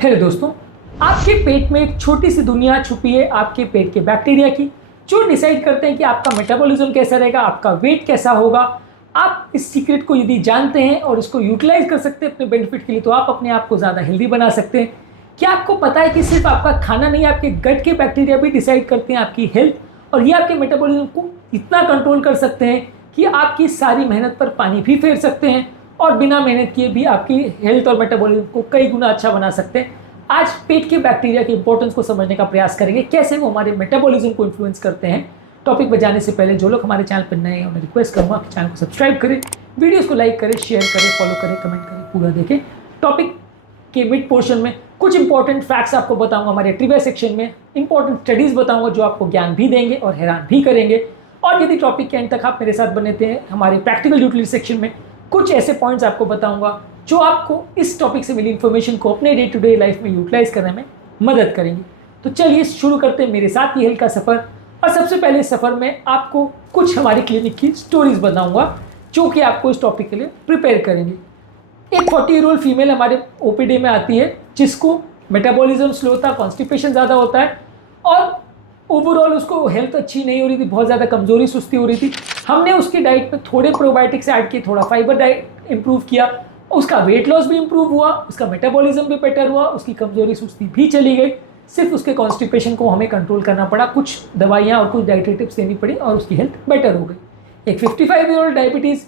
Hello दोस्तों, आपके पेट में एक छोटी सी दुनिया छुपी है आपके पेट के बैक्टीरिया की, जो डिसाइड करते हैं कि आपका मेटाबॉलिज्म कैसा रहेगा, आपका वेट कैसा होगा। आप इस सीक्रेट को यदि जानते हैं और इसको यूटिलाइज कर सकते हैं अपने बेनिफिट के लिए, तो आप अपने आप को ज़्यादा हेल्दी बना सकते हैं। क्या आपको पता है कि सिर्फ आपका खाना नहीं, आपके गट के बैक्टीरिया भी डिसाइड करते हैं आपकी हेल्थ, और ये आपके मेटाबॉलिज्म को इतना कंट्रोल कर सकते हैं कि आपकी सारी मेहनत पर पानी भी फेर सकते हैं और बिना मेहनत किए भी आपकी हेल्थ और मेटाबॉलिज्म को कई गुना अच्छा बना सकते हैं। आज पेट के बैक्टीरिया की इंपॉर्टेंस को समझने का प्रयास करेंगे, कैसे वो हमारे मेटाबॉलिज्म को इन्फ्लुएंस करते हैं। टॉपिक पर जाने से पहले जो लोग हमारे चैनल पर नए हैं उन्हें रिक्वेस्ट करूँगा कि चैनल को सब्सक्राइब करें, वीडियोस को लाइक करें, शेयर करें, फॉलो करें, कमेंट करें, पूरा देखें। टॉपिक के मिड पोर्शन में कुछ इंपॉर्टेंट फैक्ट्स आपको बताऊंगा, हमारे ट्रिविया सेक्शन में इंपॉर्टेंट स्टडीज बताऊंगा जो आपको ज्ञान भी देंगे और हैरान भी करेंगे। और यदि टॉपिक के एंड तक आप मेरे साथ बने थे, हमारे प्रैक्टिकल यूटिलिटी सेक्शन में कुछ ऐसे पॉइंट्स आपको बताऊंगा जो आपको इस टॉपिक से मिली इन्फॉर्मेशन को अपने डे टू डे लाइफ में यूटिलाइज करने में मदद करेंगे। तो चलिए शुरू करते हैं मेरे साथ ये हेल्थ का सफ़र। और सबसे पहले इस सफ़र में आपको कुछ हमारी क्लिनिक की स्टोरीज बताऊंगा जो कि आपको इस टॉपिक के लिए प्रिपेयर करेंगे। एक 40-year-old फीमेल हमारे ओपीडी में आती है जिसको मेटाबॉलिज्म स्लो था, कॉन्स्टिपेशन ज़्यादा होता है और ओवरऑल उसको हेल्थ अच्छी नहीं हो रही थी, बहुत ज़्यादा कमजोरी सुस्ती हो रही थी। हमने उसकी डाइट में थोड़े प्रोबायोटिक्स ऐड किए, थोड़ा फाइबर डाइट इंप्रूव किया, उसका वेट लॉस भी इंप्रूव हुआ, उसका मेटाबॉलिज्म भी बेटर हुआ, उसकी कमजोरी सुस्ती भी चली गई। सिर्फ उसके कॉन्स्टिपेशन को हमें कंट्रोल करना पड़ा, कुछ दवाइयाँ और कुछ डाइटरी टिप्स देनी पड़ी और उसकी हेल्थ बेटर हो गई। एक 55-year-old डायबिटीज़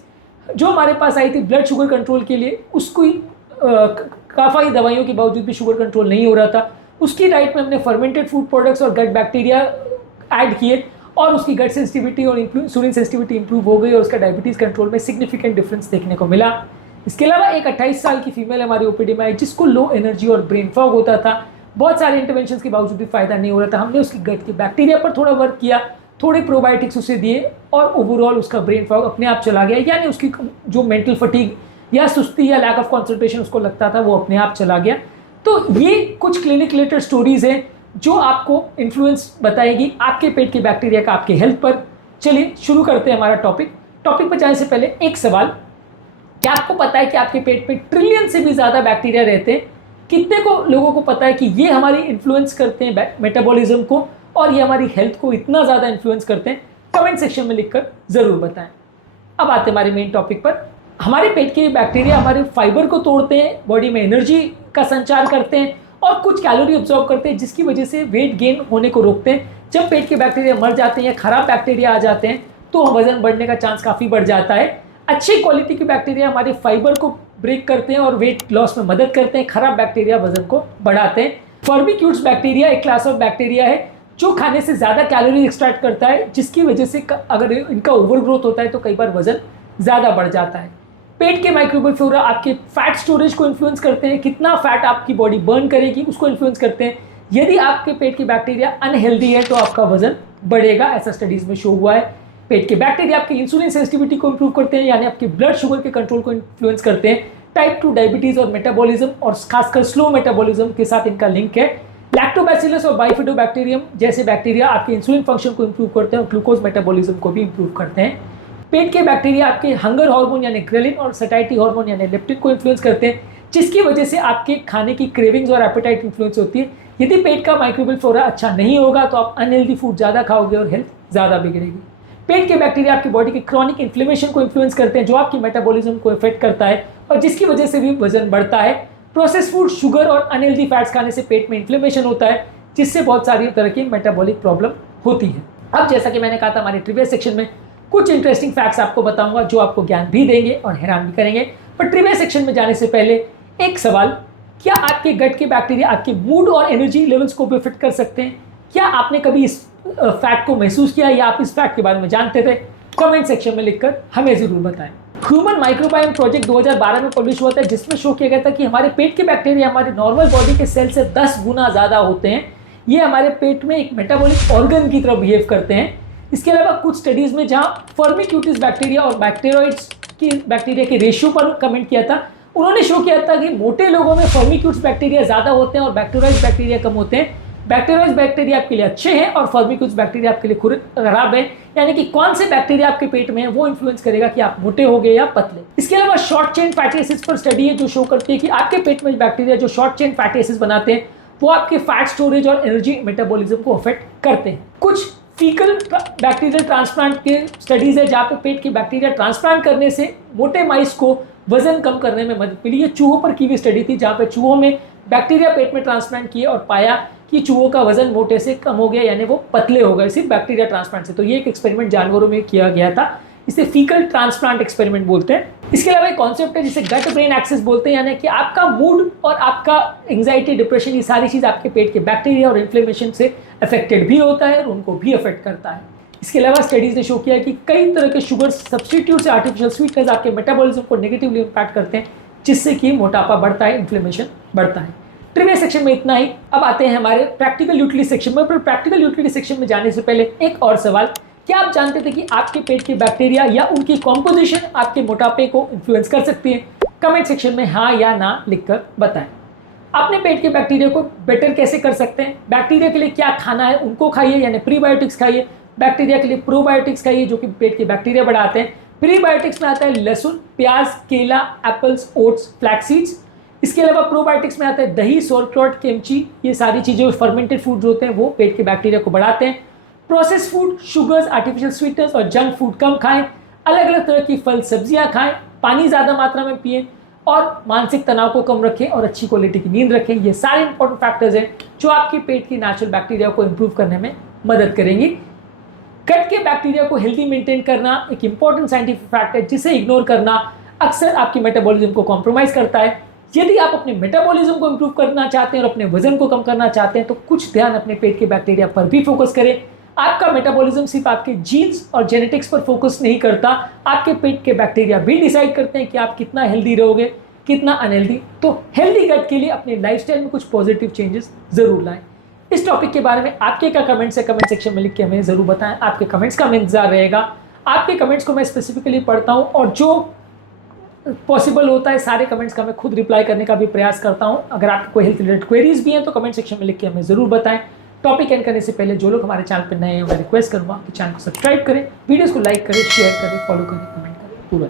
जो हमारे पास आई थी ब्लड शुगर कंट्रोल के लिए, उसको काफ़ी दवाइयों के बावजूद भी शुगर कंट्रोल नहीं हो रहा था। उसकी डाइट में हमने फर्मेंटेड फूड प्रोडक्ट्स और गट बैक्टीरिया ऐड किए और उसकी गट सेंसिटिविटी और इंसुलिन सेंसिटिविटी इंप्रूव हो गई और उसका डायबिटीज़ कंट्रोल में सिग्निफिकेंट डिफरेंस देखने को मिला। इसके अलावा एक 28 साल की फीमेल हमारी ओपीडी में आई जिसको लो एनर्जी और ब्रेन फॉग होता था। बहुत सारे इंटरवेंशन के बावजूद भी फायदा नहीं हो रहा था। हमने उसकी गट के बैक्टीरिया पर थोड़ा वर्क किया, थोड़े प्रोबायोटिक्स उसे दिए और ओवरऑल उसका ब्रेन फॉग अपने आप चला गया, यानी उसकी जो मेंटल फटीग या सुस्ती या लैक ऑफ कॉन्सेंट्रेशन उसको लगता था वो अपने आप चला गया। तो ये कुछ क्लिनिक रिलेटेड स्टोरीज हैं जो आपको इन्फ्लुएंस बताएगी आपके पेट के बैक्टीरिया का आपके हेल्थ पर। चलिए शुरू करते हैं हमारा टॉपिक पर जाने से पहले एक सवाल, क्या आपको पता है कि आपके पेट में ट्रिलियन से भी ज़्यादा बैक्टीरिया रहते हैं? कितने को लोगों को पता है कि ये हमारी इन्फ्लुएंस करते हैं मेटाबॉलिज्म को और ये हमारी हेल्थ को इतना ज़्यादा इन्फ्लुएंस करते हैं? कमेंट सेक्शन में लिखकर ज़रूर बताएं। अब आते हैं हमारे मेन टॉपिक पर। हमारे पेट के बैक्टीरिया हमारे फाइबर को तोड़ते हैं, बॉडी में एनर्जी का संचार करते हैं और कुछ कैलोरी ऑब्जॉर्व करते हैं, जिसकी वजह से वेट गेन होने को रोकते हैं। जब पेट के बैक्टीरिया मर जाते हैं या खराब बैक्टीरिया आ जाते हैं तो वजन बढ़ने का चांस काफ़ी बढ़ जाता है। अच्छी क्वालिटी के बैक्टीरिया हमारे फाइबर को ब्रेक करते हैं और वेट लॉस में मदद करते हैं, खराब बैक्टीरिया वजन को बढ़ाते हैं। फॉर्मिक्यूट्स बैक्टीरिया एक क्लास ऑफ बैक्टीरिया है जो खाने से ज़्यादा कैलोरी एक्सट्रैक्ट करता है, जिसकी वजह से अगर इनका ओवर ग्रोथ होता है तो कई बार वजन ज़्यादा बढ़ जाता है। पेट के माइक्रोबियल फ्लोरा आपके फैट स्टोरेज को इन्फ्लुएंस करते हैं, कितना फैट आपकी बॉडी बर्न करेगी उसको इन्फ्लुएंस करते हैं। यदि आपके पेट के बैक्टीरिया अनहेल्दी है तो आपका वजन बढ़ेगा, ऐसा स्टडीज में शो हुआ है। पेट के बैक्टीरिया आपकी इंसुलिन सेंसिटिविटी को इंप्रूव करते हैं, यानी आपके ब्लड शुगर के कंट्रोल को इन्फ्लुएंस करते हैं। टाइप 2 डायबिटीज और मेटाबॉलिज्म और खासकर स्लो मेटाबॉलिज्म के साथ इनका लिंक है। लैक्टोबैसिलस और बाइफिडोबैक्टीरियम जैसे बैक्टीरिया आपके इंसुलिन फंक्शन को इंप्रूव करते हैं और ग्लूकोज मेटाबॉलिज्म को भी इंप्रूव करते हैं। पेट के बैक्टीरिया आपके हंगर हार्मोन यानी ग्रेलिन और सटाइटी हार्मोन यानी लेप्टिन को इन्फ्लुएंस करते हैं, जिसकी वजह से आपके खाने की क्रेविंग्स और एपेटाइट इन्फ्लुएंस होती है। यदि पेट का माइक्रोबियल फ्लोरा अच्छा नहीं होगा तो आप अनहेल्दी फूड ज़्यादा खाओगे और हेल्थ ज़्यादा बिगड़ेगी। पेट के बैक्टीरिया आपकी बॉडी की क्रॉनिक इन्फ्लेमेशन को इन्फ्लुएंस करते हैं, जो आपकी मेटाबॉलिज्म को इफेक्ट करता है और जिसकी वजह से भी वजन बढ़ता है। प्रोसेस फूड, शुगर और अनहेल्दी फैट्स खाने से पेट में इन्फ्लेमेशन होता है, जिससे बहुत सारी तरह की मेटाबॉलिक प्रॉब्लम होती है। अब जैसा कि मैंने कहा था, हमारे ट्रिविया सेक्शन में कुछ इंटरेस्टिंग फैक्ट्स आपको बताऊंगा जो आपको ज्ञान भी देंगे और हैरान भी करेंगे। पर ट्रिविया सेक्शन में जाने से पहले एक सवाल, क्या आपके गट के बैक्टीरिया आपके मूड और एनर्जी लेवल्स को भी इफेक्ट कर सकते हैं? क्या आपने कभी इस फैक्ट को महसूस किया या आप इस फैक्ट के बारे में जानते थे? कमेंट सेक्शन में लिखकर हमें जरूर बताएं। ह्यूमन माइक्रोबायोम प्रोजेक्ट 2012 में पब्लिश हुआ था, जिसमें शो किया गया था कि हमारे पेट के बैक्टीरिया हमारे नॉर्मल बॉडी के सेल से 10 गुना ज़्यादा होते हैं। ये हमारे पेट में एक मेटाबॉलिक ऑर्गन की तरह बिहेव करते हैं। इसके अलावा कुछ स्टडीज़ में जहाँ फॉर्मिक्यूटिस बैक्टीरिया और बैक्टीरियोइड्स की बैक्टीरिया के रेशियो पर कमेंट किया था, उन्होंने शो किया था कि मोटे लोगों में फॉर्मिक्यूट्स बैक्टीरिया ज़्यादा होते हैं और बैक्टीरियोइड्स बैक्टीरिया कम होते हैं। बैक्टीरियोइड्स बैक्टीरिया आपके लिए अच्छे हैं और फॉर्मिक्यूट्स बैक्टीरिया आपके लिए खराब है। यानी कि कौन से बैक्टीरिया आपके पेट में है वो इन्फ्लुएंस करेगा कि आप मोटे हो गए या पतले। इसके अलावा शॉर्ट चेन फैटी एसिड्स पर स्टडी है जो शो करती है कि आपके पेट में बैक्टीरिया जो शॉर्ट चेन फैटी एसिड्स बनाते हैं वो आपके फैट स्टोरेज और एनर्जी मेटाबॉलिज्म को अफेक्ट करते हैं। कुछ फीकल बैक्टीरियल ट्रांसप्लांट के स्टडीज है जहाँ पे पेट के बैक्टीरिया ट्रांसप्लांट करने से मोटे माइस को वजन कम करने में मदद मिली। ये चूहों पर की हुई स्टडी थी जहाँ पे चूहों में बैक्टीरिया पेट में ट्रांसप्लांट किए और पाया कि चूहों का वजन मोटे से कम हो गया, यानी वो पतले हो गए सिर्फ बैक्टीरिया ट्रांसप्लांट से। तो ये एक एक्सपेरिमेंट जानवरों में किया गया था, इसे फीकल ट्रांसप्लांट एक्सपेरिमेंट बोलते हैं। इसके अलावा एक कॉन्सेप्ट है जिसे गट ब्रेन एक्सेस बोलते हैं, यानी कि आपका मूड और आपका एंजाइटी, डिप्रेशन, ये सारी चीज़ आपके पेट के बैक्टीरिया और इन्फ्लेमेशन से अफेक्टेड भी होता है और उनको भी अफेक्ट करता है। इसके अलावा स्टडीज ने शो किया है कि कई तरह के शुगर सब्सटीट्यूट से आर्टिफिशियल स्वीटनेस आपके मेटाबॉलिज्म को नेगेटिवली इम्पैक्ट करते हैं, जिससे कि मोटापा बढ़ता है, इन्फ्लेमेशन बढ़ता है। ट्रिविया सेक्शन में इतना ही। अब आते हैं हमारे प्रैक्टिकल यूटिलिटी सेक्शन में। पर प्रैक्टिकल यूटिलिटी सेक्शन में जाने से पहले एक और सवाल, क्या आप जानते थे कि आपके पेट के बैक्टीरिया या उनकी कॉम्पोजिशन आपके मोटापे को इन्फ्लुएंस कर सकती है? कमेंट सेक्शन में हाँ या ना लिखकर बताएं। अपने पेट के बैक्टीरिया को बेटर कैसे कर सकते हैं? बैक्टीरिया के लिए क्या खाना है उनको खाइए, यानी प्रीबायोटिक्स खाइए। बैक्टीरिया के लिए प्रोबायोटिक्स खाइए जो कि पेट के बैक्टीरिया बढ़ाते हैं। प्रीबायोटिक्स में आता है लहसुन, प्याज, केला, एप्पल्स, ओट्स, फ्लैक्स सीड्स। इसके अलावा प्रोबायोटिक्स में आता है दही, सौरक्रॉट, किमची, ये सारी चीज़ें फर्मेंटेड फूड होते हैं वो पेट के बैक्टीरिया को बढ़ाते हैं। Process food, sugars, artificial sweetness और जंक फूड कम खाएं। अलग अलग तरह की फल सब्जियां खाएं, पानी ज़्यादा मात्रा में पिएं और मानसिक तनाव को कम रखें और अच्छी क्वालिटी की नींद रखें। ये सारे इंपॉर्टेंट फैक्टर्स हैं जो आपके पेट की नेचुरल बैक्टीरिया को इंप्रूव करने में मदद करेंगे। गट के बैक्टीरिया को हेल्दी मेंटेन करना एक इंपॉर्टेंट साइंटिफिक फैक्ट है जिसे इग्नोर करना अक्सर आपकी मेटाबॉलिज्म को कॉम्प्रोमाइज करता है। यदि आप अपने मेटाबॉलिज्म को इंप्रूव करना चाहते हैं और अपने वजन को कम करना चाहते हैं तो कुछ ध्यान अपने पेट के बैक्टीरिया पर भी फोकस करें। आपका मेटाबॉलिज्म सिर्फ आपके जीन्स और जेनेटिक्स पर फोकस नहीं करता, आपके पेट के बैक्टीरिया भी डिसाइड करते हैं कि आप कितना हेल्दी रहोगे, कितना अनहेल्दी। तो हेल्दी गट के लिए अपने लाइफस्टाइल में कुछ पॉजिटिव चेंजेस जरूर लाएं। इस टॉपिक के बारे में आपके क्या कमेंट्स है, कमेंट सेक्शन में लिख के हमें जरूर बताएं। आपके कमेंट्स का हमें इंतजार रहेगा। आपके कमेंट्स को मैं स्पेसिफिकली पढ़ता हूँ और जो पॉसिबल होता है सारे कमेंट्स का मैं खुद रिप्लाई करने का भी प्रयास करता हूं। अगर आपको कोई हेल्थ रिलेटेड क्वेरीज भी हैं तो कमेंट सेक्शन में लिख के हमें जरूर बताएं। टॉपिक एंड करने से पहले जो लोग हमारे चैनल पर नए हैं मैं रिक्वेस्ट करूंगा कि चैनल को सब्सक्राइब करें, वीडियोस को लाइक करें, शेयर करें, फॉलो करें, कमेंट करें, पूरा